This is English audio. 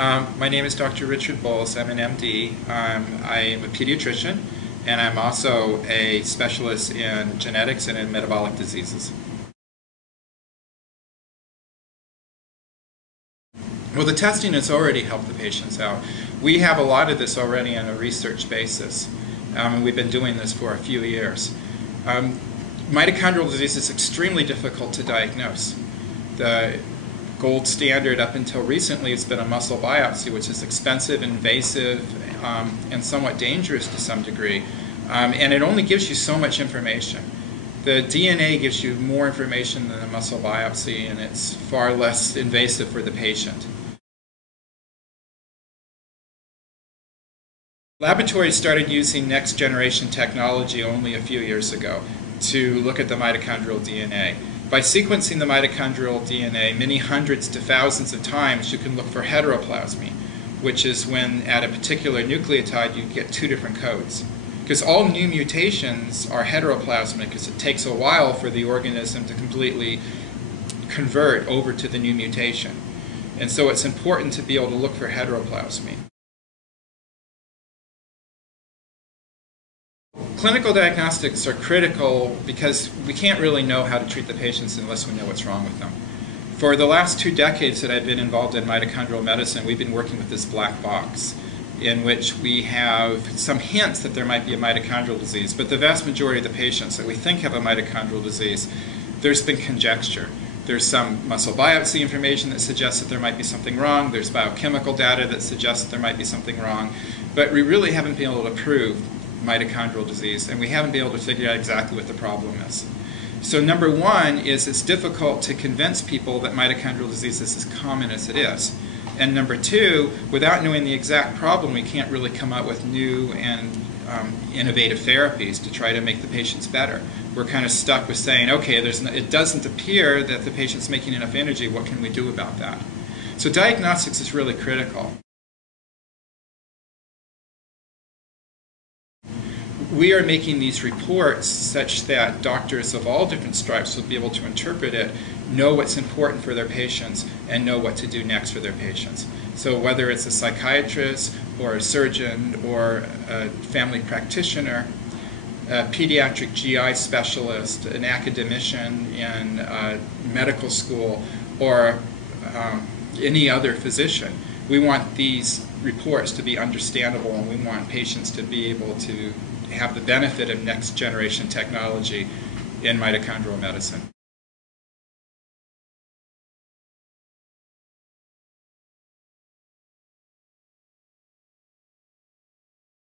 My name is Dr. Richard Boles. I'm an MD. I am a pediatrician, and I'm also a specialist in genetics and in metabolic diseases. Well, the testing has already helped the patients out. We have a lot of this already on a research basis, and we've been doing this for a few years. Mitochondrial disease is extremely difficult to diagnose. The gold standard up until recently has been a muscle biopsy, which is expensive, invasive, and somewhat dangerous to some degree. And it only gives you so much information. The DNA gives you more information than a muscle biopsy, and it's far less invasive for the patient. Laboratories started using next generation technology only a few years ago to look at the mitochondrial DNA. By sequencing the mitochondrial DNA many hundreds to thousands of times, you can look for heteroplasmy, which is when at a particular nucleotide you get two different codes. Because all new mutations are heteroplasmic, because it takes a while for the organism to completely convert over to the new mutation. And so it's important to be able to look for heteroplasmy. Clinical diagnostics are critical because we can't really know how to treat the patients unless we know what's wrong with them. For the last 2 decades that I've been involved in mitochondrial medicine, we've been working with this black box in which we have some hints that there might be a mitochondrial disease, but the vast majority of the patients that we think have a mitochondrial disease, there's been conjecture. There's some muscle biopsy information that suggests that there might be something wrong. There's biochemical data that suggests that there might be something wrong, but we really haven't been able to prove mitochondrial disease, and we haven't been able to figure out exactly what the problem is. So number one is it's difficult to convince people that mitochondrial disease is as common as it is. And number two, without knowing the exact problem, we can't really come up with new and innovative therapies to try to make the patients better. We're kind of stuck with saying, okay, it doesn't appear that the patient's making enough energy, what can we do about that? So diagnostics is really critical. We are making these reports such that doctors of all different stripes will be able to interpret it, know what's important for their patients, and know what to do next for their patients. So whether it's a psychiatrist or a surgeon or a family practitioner, a pediatric GI specialist, an academician in medical school, or any other physician, we want these reports to be understandable, and we want patients to be able to have the benefit of next generation technology in mitochondrial medicine.